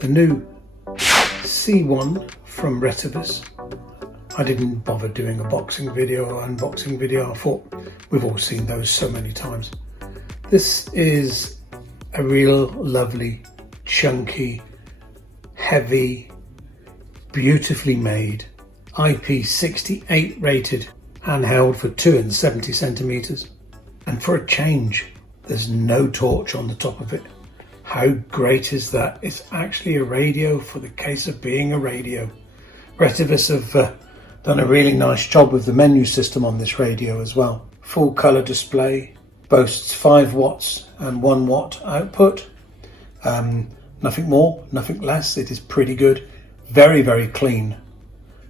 the new C1 from Retevis. I didn't bother doing a boxing video or unboxing video. I thought we've all seen those so many times. This is a real lovely, chunky, heavy, beautifully made, IP68 rated handheld for 270 centimeters. And for a change, there's no torch on the top of it. How great is that? It's actually a radio for the case of being a radio. Retevis have done a really nice job with the menu system on this radio as well. Full color display, boasts 5 watts and 1 watt output. Nothing more, nothing less. It is pretty good. Very, very clean.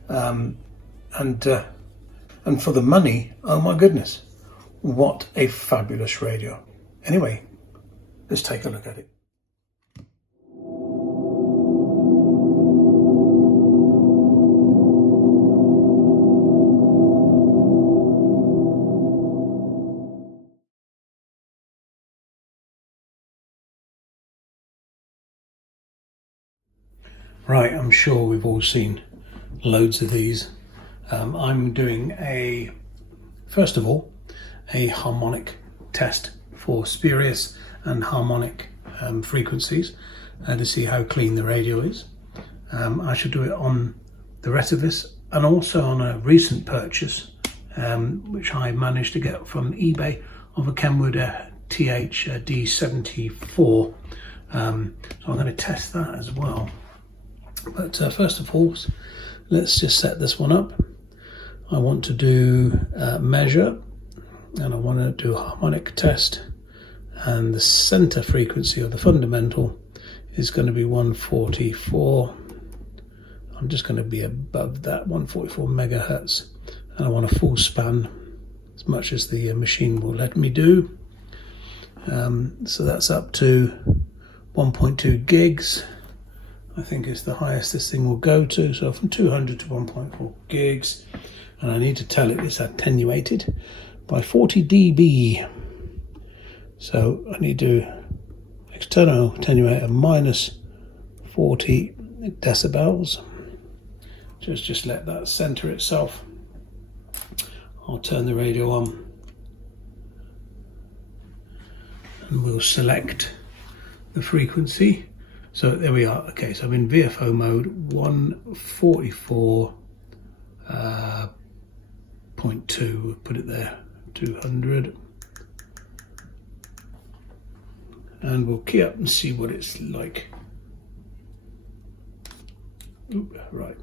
And for the money, oh my goodness, what a fabulous radio. Anyway, let's take a look at it. Right, I'm sure we've all seen loads of these. I'm doing first of all, a harmonic test for spurious and harmonic frequencies to see how clean the radio is. I should do it on the Retevis and also on a recent purchase, which I managed to get from eBay, of a Kenwood TH-D74. So I'm going to test that as well. But first of all, let's just set this one up. I want to do measure, and I want to do a harmonic test, and the center frequency of the fundamental is going to be 144. I'm just going to be above that, 144 megahertz, and I want a full span, as much as the machine will let me do. So that's up to 1.2 gigs. I think is the highest this thing will go to, so from 200 to 1.4 gigs, and I need to tell it it's attenuated by 40 dB. So I need to external attenuator minus 40 decibels. Just let that center itself. I'll turn the radio on and we'll select the frequency. So there we are. Okay, so I'm in VFO mode, 144.2, we'll put it there, 200. And we'll key up and see what it's like. Ooh, right.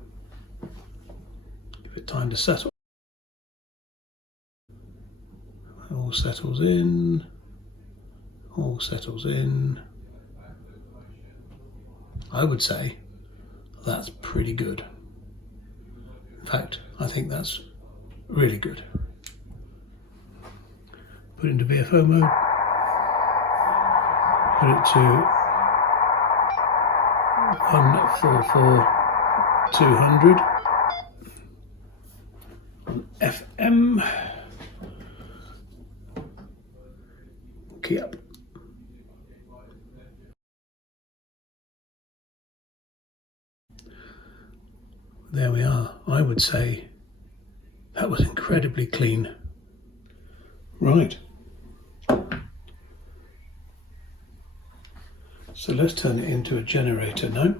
Give it time to settle. All settles in. All settles in. I would say that's pretty good. In fact, I think that's really good. Put it into VFO mode. Put it to 144,200 on FM. Key up. There we are. I would say that was incredibly clean. Right. So let's turn it into a generator now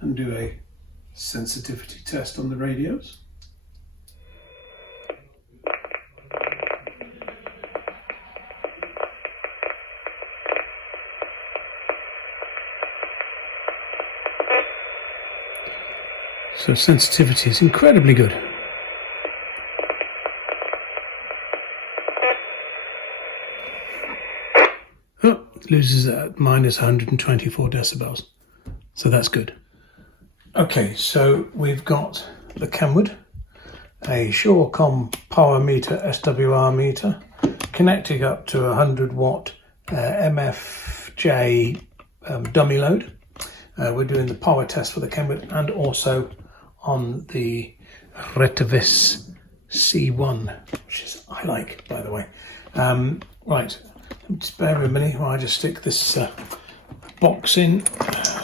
and do a sensitivity test on the radios. So sensitivity is incredibly good. Oh, it loses at minus 124 decibels. So that's good. Okay, so we've got the Kenwood, a Surecom power meter, SWR meter, connecting up to a 100 watt MFJ dummy load. We're doing the power test for the Kenwood and also on the Retevis C1, which is I like, by the way. Right, just bear with me while I just stick this box in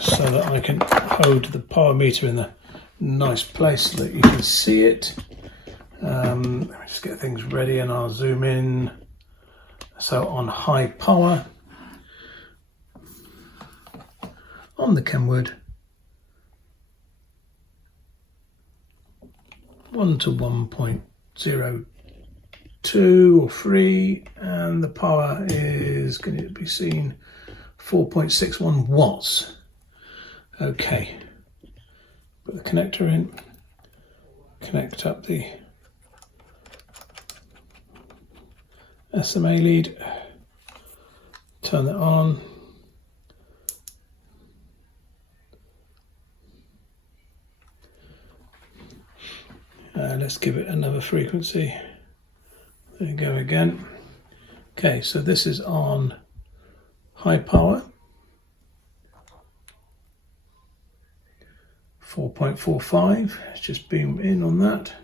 so that I can hold the power meter in a nice place so that you can see it. Let me just get things ready and I'll zoom in. So on high power, on the Kenwood, 1 to 1.02 or 3, and the power is going to be seen 4.61 watts. Okay, put the connector in, connect up the SMA lead, turn it on. Let's give it another frequency. There you go again. Okay, so this is on high power. 4.45, let's just beam in on that.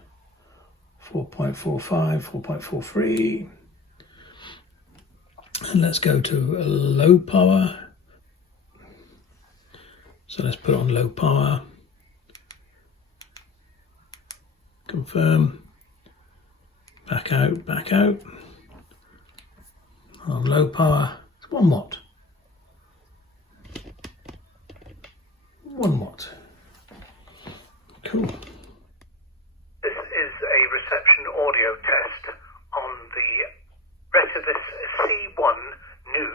4.45, 4.43. And let's go to a low power. So let's put on low power. Confirm. Back out, back out. On low power, it's 1 watt. 1 watt. Cool. This is a reception audio test on the Retevis C1 new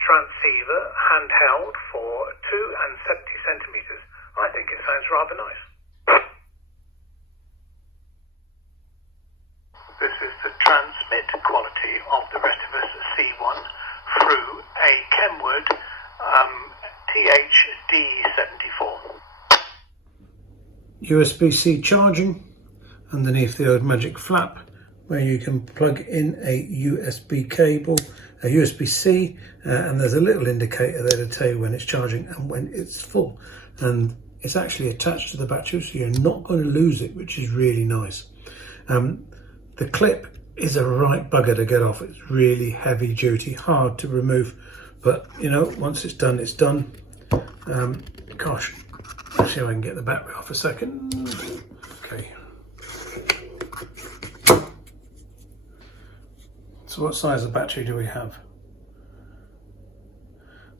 transceiver handheld for 2 and 70 centimeters. I think it sounds rather nice. This is the transmit quality of the Retevis C1 through a Kenwood THD74. USB-C charging underneath the old magic flap, where you can plug in a USB cable, a USB-C, and there's a little indicator there to tell you when it's charging and when it's full. And it's actually attached to the battery, so you're not going to lose it, which is really nice. The clip is a right bugger to get off. It's really heavy duty, hard to remove, but you know, once it's done, it's done. Gosh, let's see if I can get the battery off a second. Okay. So what size of battery do we have?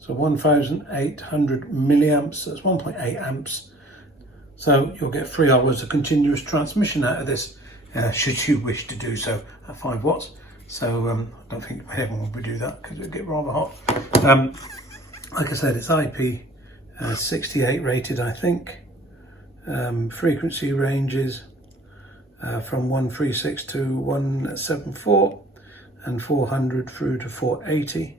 So 1,800 milliamps, so it's 1.8 amps. So you'll get 3 hours of continuous transmission out of this, should you wish to do so at 5 watts. So I don't think everyone would do that because it would get rather hot. Like I said, it's IP68 rated, I think. Frequency ranges from 136 to 174 and 400 through to 480.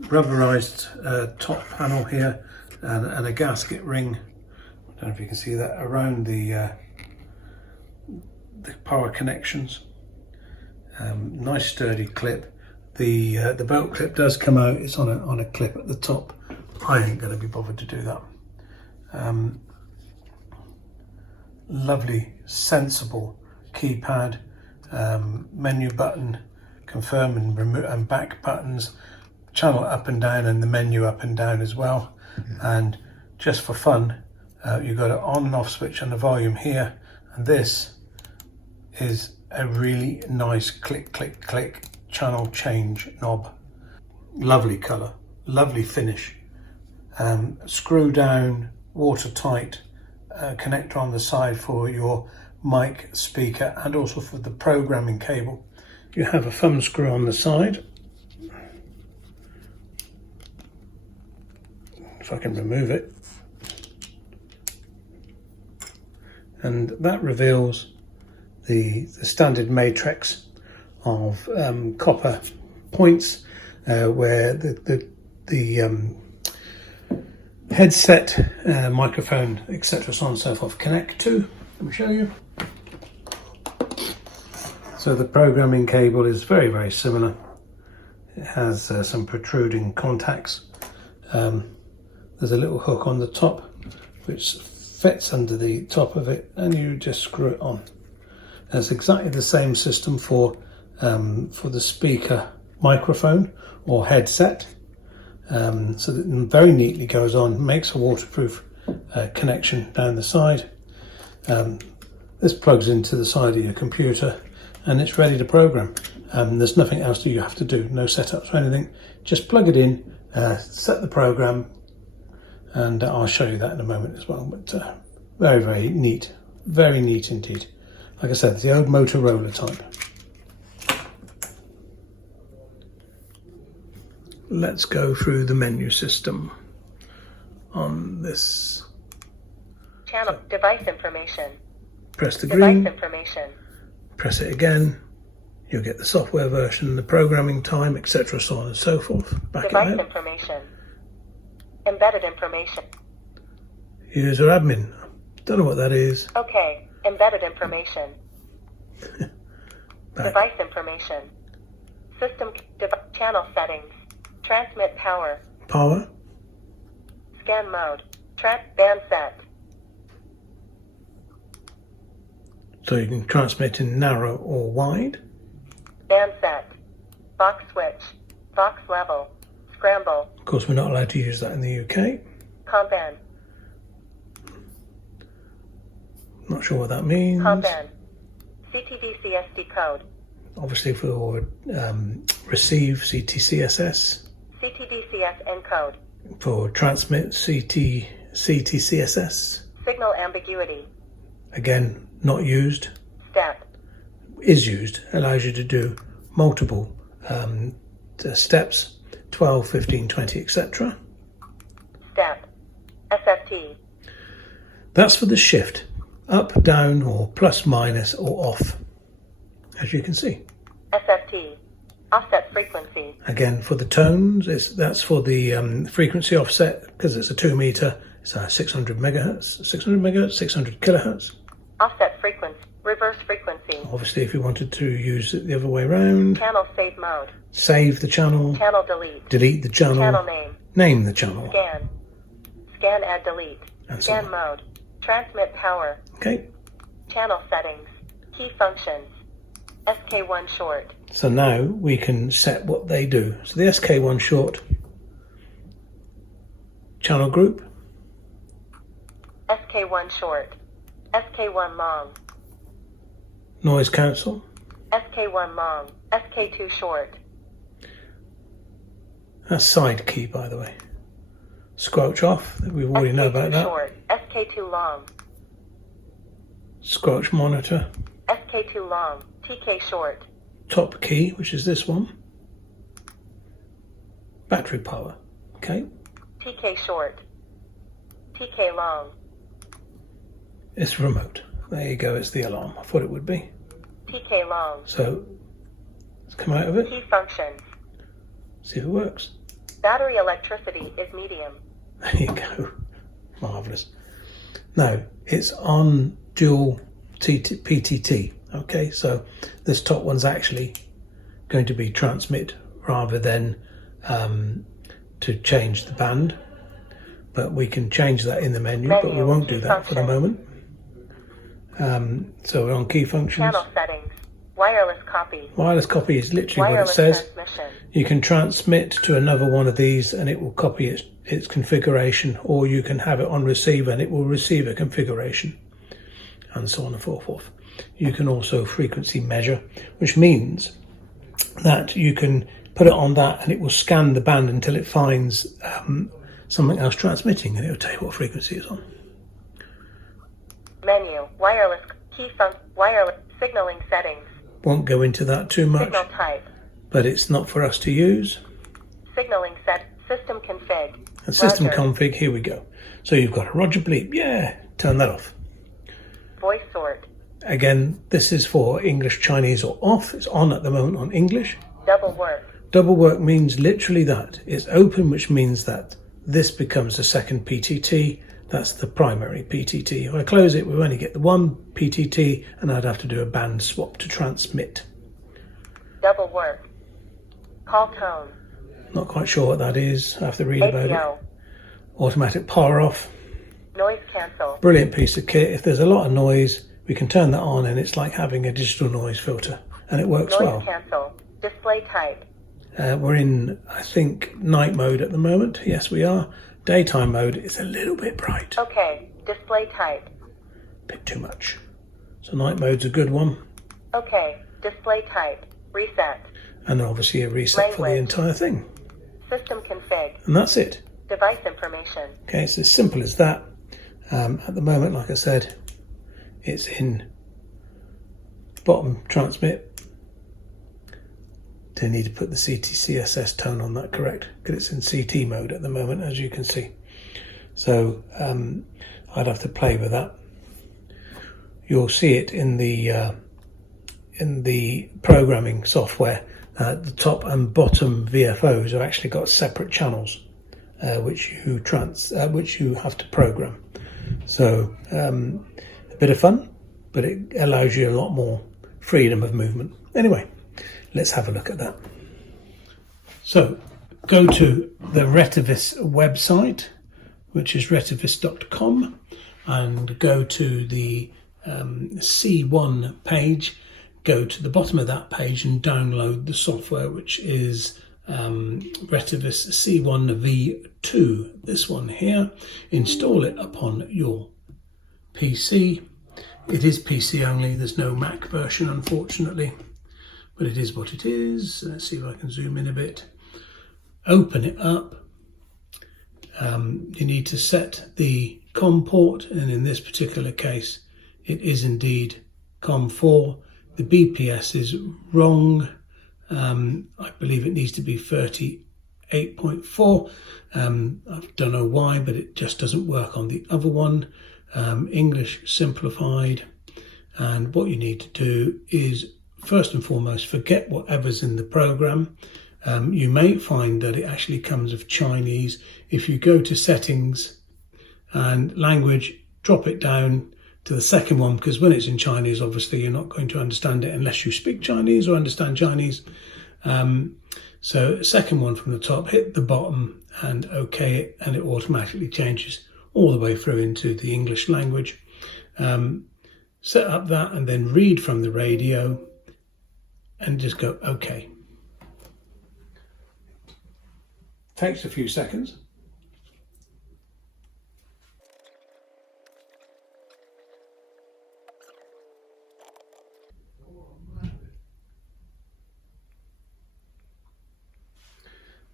Rubberized top panel here and a gasket ring. I don't know if you can see that around the power connections. Nice sturdy clip. The belt clip does come out. It's on a clip at the top. I ain't going to be bothered to do that. Lovely, sensible keypad, menu button, confirm and remove, and back buttons, channel up and down, and the menu up and down as well. And just for fun, you've got an on and off switch and the volume here, and this is a really nice click click click channel change knob. Lovely colour, lovely finish. Screw down, watertight connector on the side for your mic, speaker, and also for the programming cable. You have a thumb screw on the side. If I can remove it. And that reveals the standard matrix of copper points where the headset, microphone, etc., so on and so forth connect to. Let me show you. So the programming cable is very, very similar. It has some protruding contacts. There's a little hook on the top which fits under the top of it, and you just screw it on. It's exactly the same system for the speaker microphone or headset. so that it very neatly goes on, makes a waterproof connection down the side. This plugs into the side of your computer and it's ready to program. There's nothing else that you have to do, no setups or anything. Just plug it in, set the program, and I'll show you that in a moment as well. But very, very neat indeed. Like I said, it's the old Motorola type. Let's go through the menu system on this. Channel device information. Press the green. Device information. Press it again. You'll get the software version, the programming time, etc., so on and so forth. Back Device it out. information. Embedded information. User admin. Don't know what that is. Okay. Embedded information. Back. Device information. System channel settings. Transmit power. Power. Scan mode. Band set. So you can transmit in narrow or wide. Band set. Box switch. Box level. Scramble. Of course, we're not allowed to use that in the UK. Com band. Not sure what that means. Com band. CTDC SD code. Obviously for receive, CTCSS. CTDCS encode. For transmit, CTCSS. Signal ambiguity. Again, not used. Step. Is used. Allows you to do multiple steps, 12, 15, 20, etc. Step. SFT. That's for the shift. Up, down, or plus, minus, or off. As you can see. SFT. Offset frequency. Again, for the tones, that's for the frequency offset, because it's a 2 meter, it's 600 megahertz, 600 kilohertz. Offset frequency. Reverse frequency. Obviously, if you wanted to use it the other way around, Channel save mode. save the channel, Channel delete. delete the channel, Channel name. name the channel. Scan. Scan add delete. And so Scan on. mode. Transmit power. Okay, Channel settings. Key functions. SK1 short. so now we can set what they do. So the SK1 short, channel group, SK1 short. SK1 long. noise cancel, SK1 long. SK2 short. that's side key by the way. Squelch off, we already know about SK2 that. short. SK2 long. Squelch monitor, SK2 long. TK short. top key, which is this one, battery power, okay. TK short. TK long. It's remote. There you go, it's the alarm. I thought it would be. TK long. So, let's come out of it, Key functions. see if it works. Battery electricity is medium. There you go. Marvellous. Now, it's on dual PTT, okay? So, this top one's actually going to be transmit rather than to change the band. But we can change that in the menu, but we won't do that for the moment. So we're on key functions. Channel settings. Wireless copy. Wireless copy is literally what it Wireless says. transmission. You can transmit to another one of these and it will copy its configuration, or you can have it on receive and it will receive a configuration, and so on and so forth. You can also frequency measure, which means that you can put it on that and it will scan the band until it finds something else transmitting, and it will tell you what frequency it's on. Menu. Wireless. Key wireless. Signaling settings. Won't go into that too much, Signal type. but it's not for us to use. Signaling set. System config. And system Roger. config, here we go. So you've got a Roger bleep, yeah, turn that off. Voice sort. Again, this is for English, Chinese, or off. It's on at the moment on English. Double work. Double work means literally that. It's open, which means that this becomes the second PTT. That's the primary PTT. If I close it, we only get the one PTT, and I'd have to do a band swap to transmit. Double work. Call tone. Not quite sure what that is. I have to read about it. APO. Automatic power off. Noise cancel. Brilliant piece of kit. If there's a lot of noise, we can turn that on, and it's like having a digital noise filter, and it works Noise well. cancel. Display type. We're in, I think, night mode at the moment. Yes, we are. Daytime mode is a little bit bright. Okay. Display type. Bit too much. So night mode's a good one. Okay. Display type. Reset. And obviously a reset for the entire thing. System config. And that's it. Device information. Okay, it's as simple as that. At the moment, like I said, it's in bottom transmit. Do need to put the CTCSS tone on that, correct? Because it's in CT mode at the moment, as you can see. So I'd have to play with that. You'll see it in the programming software. The top and bottom VFOs have actually got separate channels, which you have to program. So a bit of fun, but it allows you a lot more freedom of movement. Anyway, let's have a look at that. So go to the Retevis website, which is retevis.com, and go to the C1 page. Go to the bottom of that page and download the software, which is Retevis C1 V2, this one here. Install it upon your PC. It is PC only, there's no Mac version unfortunately, but it is what it is. Let's see if I can zoom in a bit. Open it up. You need to set the COM port, and in this particular case it is indeed COM4. The BPS is wrong. I believe it needs to be 38.4. I don't know why, but it just doesn't work on the other one. English simplified. And what you need to do is, first and foremost, forget whatever's in the program. You may find that it actually comes of Chinese. If you go to settings and language, drop it down to the second one, because when it's in Chinese, obviously you're not going to understand it unless you speak Chinese or understand Chinese. So second one from the top, hit the bottom and OK it, and it automatically changes all the way through into the English language. Set up that and then read from the radio and just go OK. Takes a few seconds.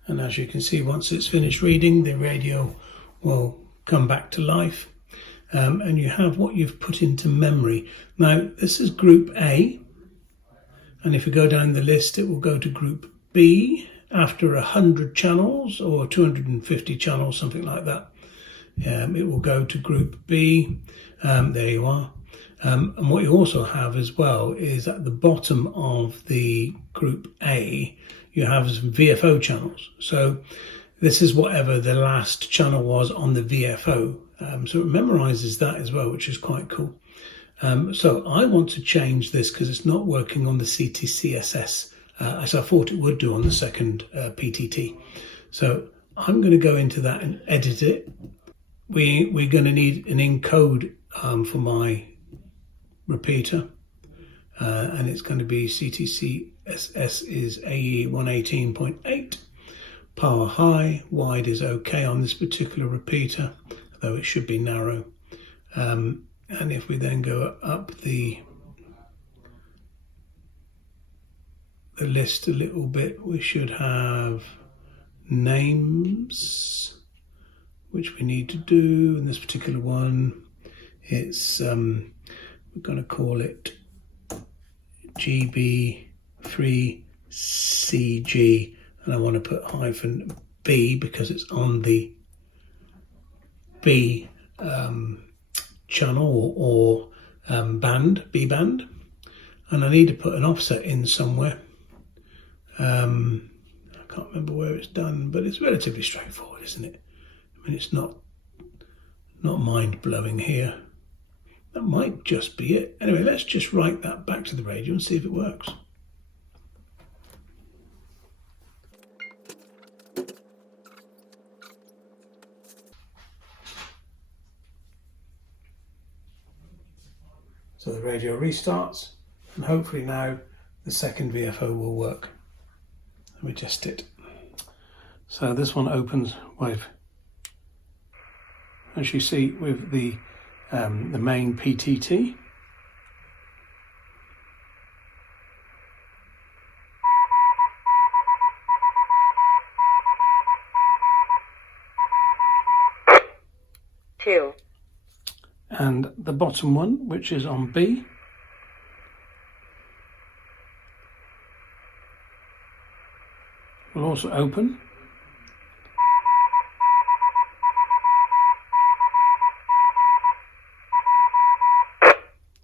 And as you can see, once it's finished reading, the radio will come back to life. And you have what you've put into memory. Now, this is Group A. And if you go down the list, it will go to Group B after 100 channels or 250 channels, something like that. It will go to Group B. There you are. And what you also have as well is at the bottom of the Group A, you have some VFO channels. So this is whatever the last channel was on the VFO. So it memorizes that as well, which is quite cool. So I want to change this because it's not working on the CTCSS as I thought it would do on the second PTT. So I'm going to go into that and edit it. We're going to need an encode for my repeater. And it's going to be CTCSS is AE 118.8. Power high, wide is okay on this particular repeater, though it should be narrow. And if we then go up the list a little bit, we should have names, which we need to do. In this particular one, it's we're going to call it GB3CG, and I want to put hyphen B because it's on the B channel or band, B band, and I need to put an offset in somewhere. I can't remember where it's done, but it's relatively straightforward, isn't it? I mean, it's not mind-blowing here. That might just be it. Anyway, let's just write that back to the radio and see if it works. So the radio restarts, and hopefully now the second VFO will work. Let me test it. So this one opens with, as you see, with the main PTT. Two. And the bottom one, which is on B, will also open.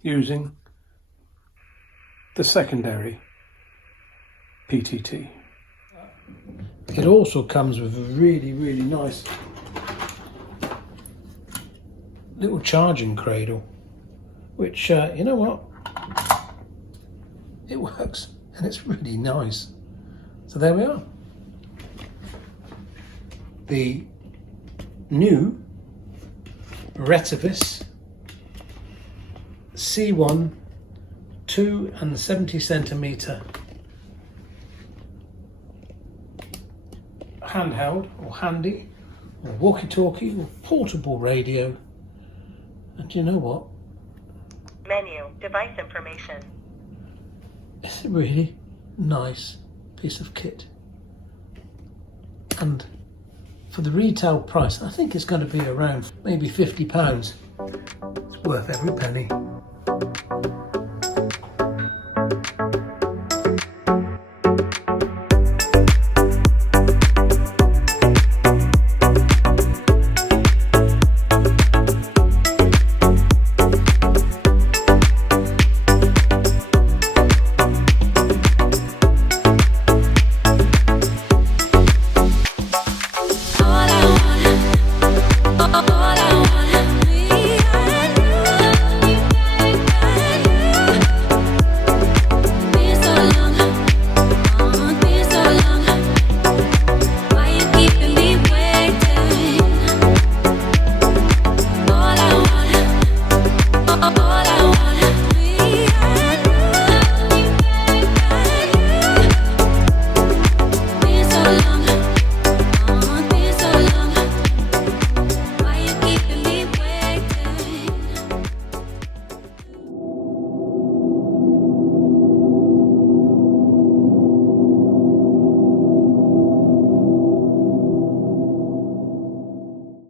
Using the secondary PTT. It also comes with a really, really nice little charging cradle, which, you know what, it works and it's really nice. So there we are. The new Retevis C1 2 and 70 centimeter handheld or handy or walkie-talkie or portable radio. And you know what? Menu. Device information. It's a really nice piece of kit. And for the retail price, I think it's going to be around maybe £50. It's worth every penny.